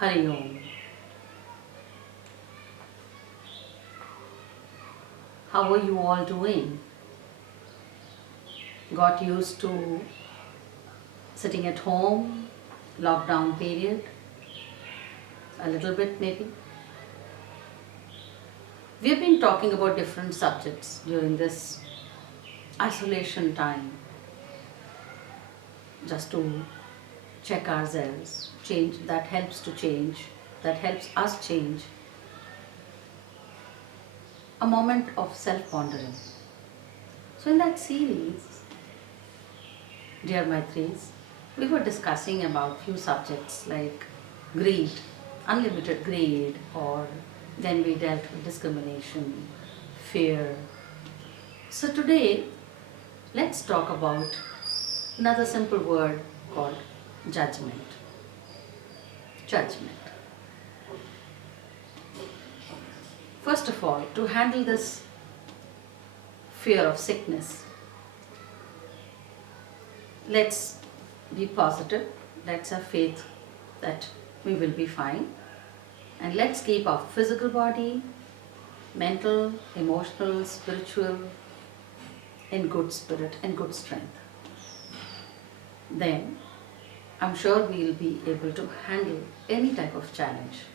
Hari Om. How are you all doing? Got used to sitting at home, lockdown period? A little bit maybe? We have been talking about different subjects during this isolation time, just to check ourselves, change that helps to change, that helps us change. A moment of self-pondering. So in that series, dear Maitris, we were discussing about few subjects like greed, unlimited greed, or then we dealt with discrimination, fear. So today, let's talk about another simple word called judgment. Judgment. First of all, to handle this fear of sickness, let's be positive, let's have faith that we will be fine, and let's keep our physical body, mental, emotional, spiritual in good spirit and good strength. Then I'm sure we'll be able to handle any type of challenge.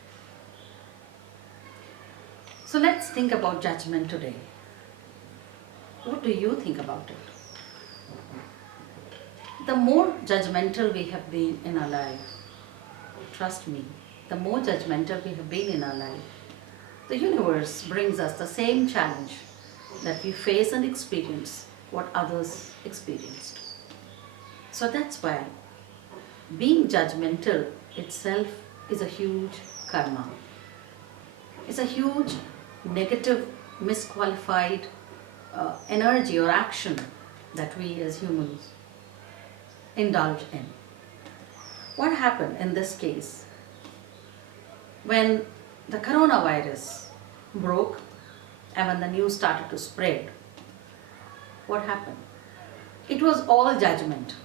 So let's think about judgment today. What do you think about it? The more judgmental we have been in our life, trust me, the more judgmental we have been in our life, the universe brings us the same challenge that we face and experience what others experienced. So that's why being judgmental itself is a huge karma. It's a huge negative, misqualified energy or action that we as humans indulge in. What happened in this case? When the coronavirus broke and when the news started to spread, what happened? It was all judgment.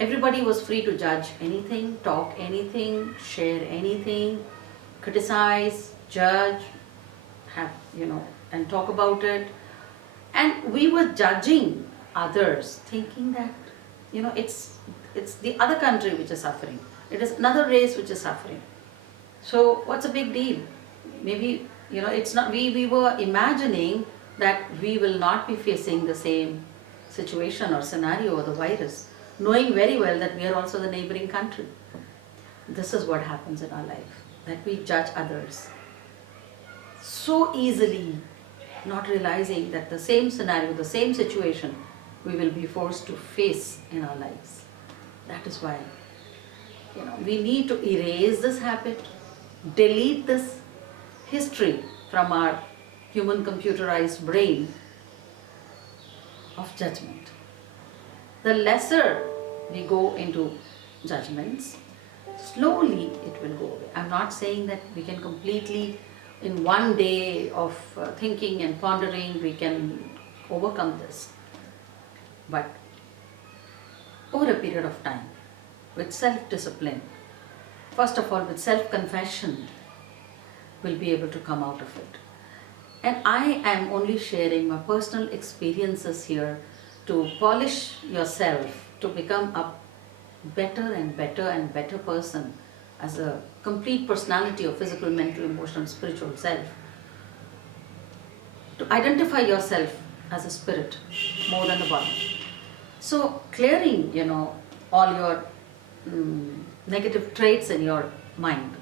Everybody was free to judge anything, talk anything, share anything, criticize, judge, and talk about it. And we were judging others, thinking that, it's the other country which is suffering. It is another race which is suffering. So what's a big deal? Maybe, it's not, we were imagining that we will not be facing the same situation or scenario or the virus, knowing very well that we are also the neighboring country. This is what happens in our life, that we judge others so easily, not realizing that the same scenario, the same situation, we will be forced to face in our lives. That is why, we need to erase this habit, delete this history from our human computerized brain of judgment. The lesser we go into judgments, slowly it will go away. I'm not saying that we can completely, in one day of thinking and pondering, we can overcome this. But over a period of time, with self-discipline, first of all with self-confession, we'll be able to come out of it. And I am only sharing my personal experiences here to polish yourself, to become a better and better and better person as a complete personality of physical, mental, emotional, spiritual self. To identify yourself as a spirit more than a body. So clearing, all your negative traits in your mind.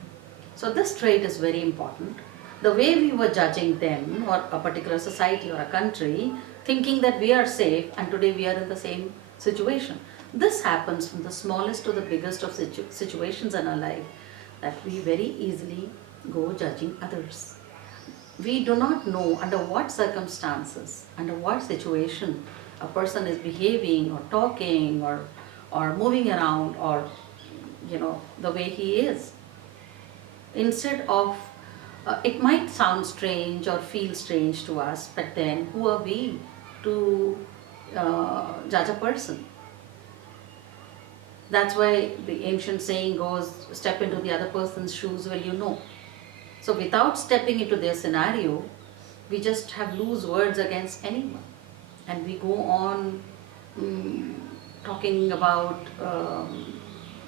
So this trait is very important. The way we were judging them or a particular society or a country, thinking that we are safe and today we are in the same situation. This happens from the smallest to the biggest of situations in our life, that we very easily go judging others. We do not know under what circumstances, under what situation a person is behaving or talking or moving around or the way he is. Instead of, it might sound strange or feel strange to us, but then who are we to judge a person? That's why the ancient saying goes, step into the other person's shoes, well, you know. So without stepping into their scenario, we just have loose words against anyone. And we go on talking about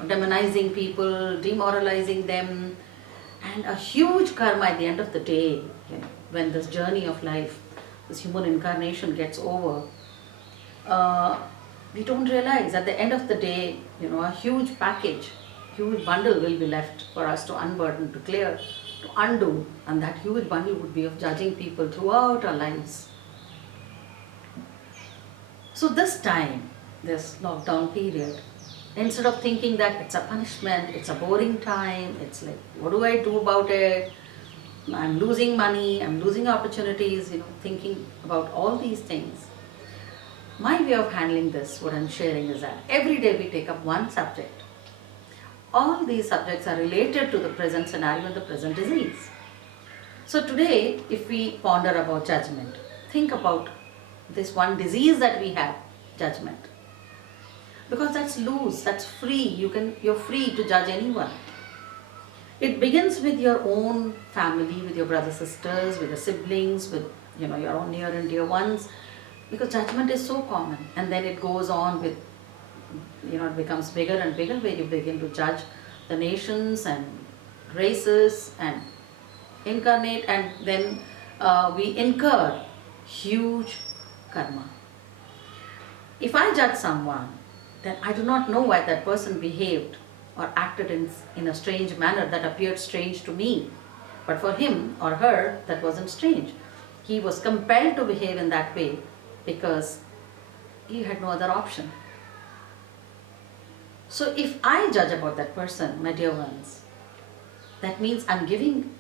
demonizing people, demoralizing them, and a huge karma at the end of the day, when this journey of life, this human incarnation gets over, we don't realize at the end of the day, a huge package, huge bundle will be left for us to unburden, to clear, to undo, and that huge bundle would be of judging people throughout our lives. So this time, this lockdown period, instead of thinking that it's a punishment, it's a boring time, it's like, what do I do about it? I'm losing money, I'm losing opportunities, thinking about all these things. My way of handling this, what I'm sharing, is that every day we take up one subject. All these subjects are related to the present scenario and the present disease. So today, if we ponder about judgment, think about this one disease that we have, judgment. Because that's loose, that's free, you're free to judge anyone. It begins with your own family, with your brothers, sisters, with your siblings, with your own near and dear ones, because judgment is so common. And then it goes on with, it becomes bigger and bigger, where you begin to judge the nations and races and incarnate, and then we incur huge karma. If I judge someone, then I do not know why that person behaved or acted in a strange manner that appeared strange to me. But for him or her, that wasn't strange. He was compelled to behave in that way because he had no other option. So if I judge about that person, my dear ones, that means I'm giving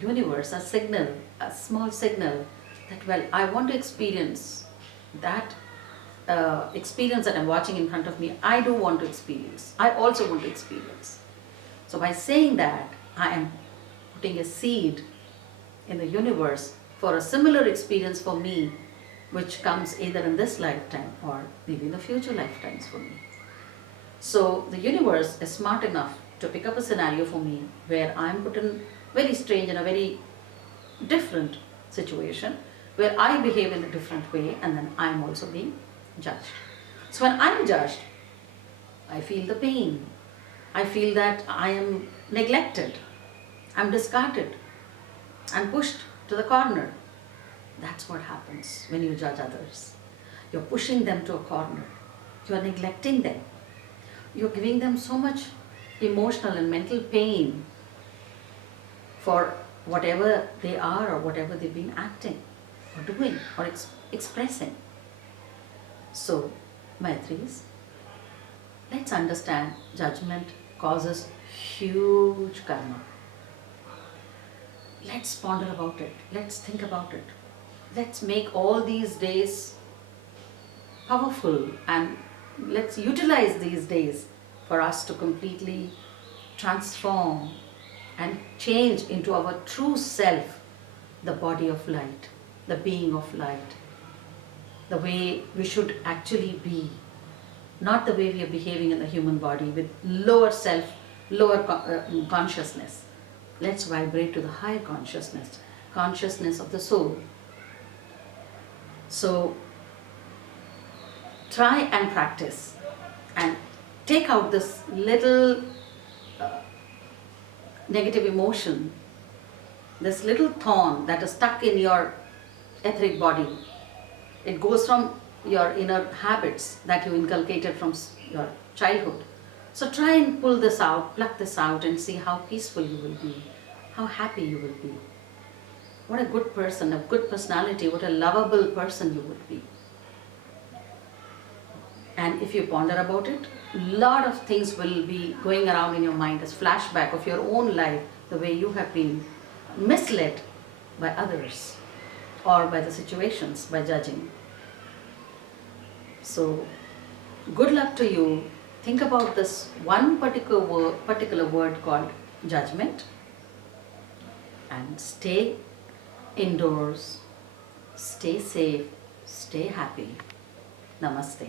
universe a signal, a small signal, that, well, I want to experience that experience that I'm watching in front of me. I do want to experience. I also want to experience. So by saying that, I am putting a seed in the universe for a similar experience for me, which comes either in this lifetime or maybe in the future lifetimes for me. So the universe is smart enough to pick up a scenario for me where I'm put in very strange and a very different situation, where I behave in a different way, and then I'm also being judged. So when I'm judged, I feel the pain. I feel that I am neglected, I'm discarded, I'm pushed to the corner. That's what happens when you judge others. You're pushing them to a corner. You're neglecting them. You're giving them so much emotional and mental pain for whatever they are or whatever they've been acting or doing or expressing. So, Maitris, let's understand judgment causes huge karma. Let's ponder about it. Let's think about it. Let's make all these days powerful, and let's utilize these days for us to completely transform and change into our true self, the body of light, the being of light, the way we should actually be, not the way we are behaving in the human body with lower self, lower consciousness. Let's vibrate to the higher consciousness, consciousness of the soul. So try and practice and take out this little negative emotion, this little thorn that is stuck in your etheric body. It goes from your inner habits that you inculcated from your childhood. So try and pull this out, pluck this out, and see how peaceful you will be, how happy you will be. What a good person, a good personality, what a lovable person you would be. And if you ponder about it, a lot of things will be going around in your mind as flashback of your own life, the way you have been misled by others or by the situations, by judging. So, good luck to you. Think about this one particular word called judgment, and stay indoors, stay safe, stay happy. Namaste.